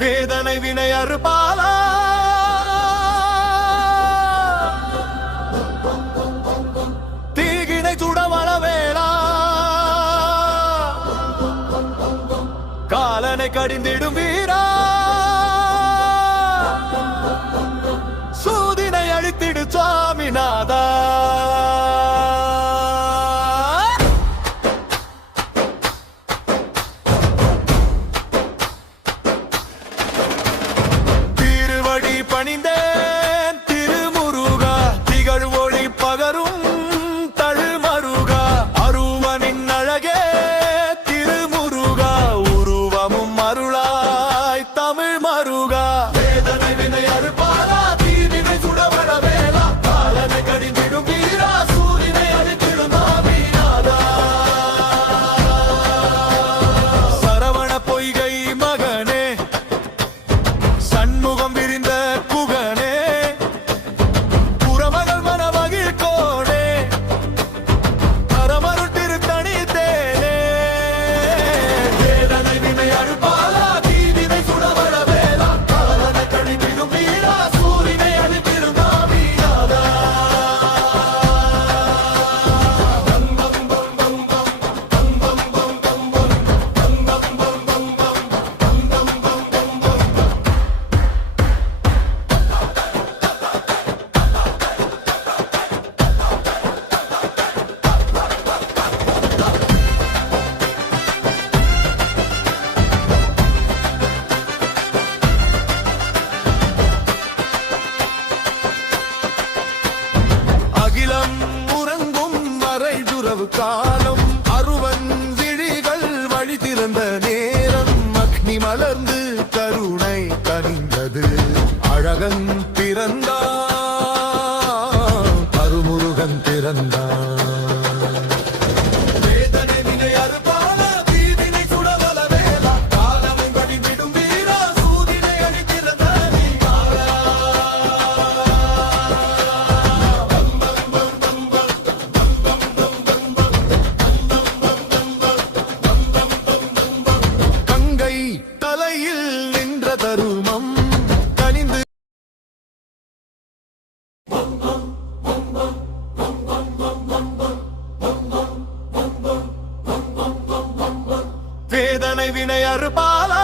வேதனை வினை அறுபாலா தீகினை சுடவள வேளா காலனை கடிந்திடும் வீரா சூதினை அழித்திடு சுவாமிநாதா பணிந்தேன் திருமுருகா திகழ் ஒளி பகரும் தழுமருகா அருவனின் அழகே திருமுருகா உருவமும் அருளாய் தமிழ் மருகா வேதனை வினை அறுபாலா தீவினை சுடவள வேளா காலனை கடிந்திடும் வீரா சூரியனை அழித்திடும் நாமீநாதா சரவண பொய்கை மகனே சண்முகம் விரிந்த காலம் அருவன் விழிகள் வழி திறந்த நேரம் அக்னி மலர்ந்து கருணை கனிந்தது அழகன் பிறந்தான் அருமுருகன் பிறந்தான் தருமம் கனிந்து வேதனை வினை அறுபாலா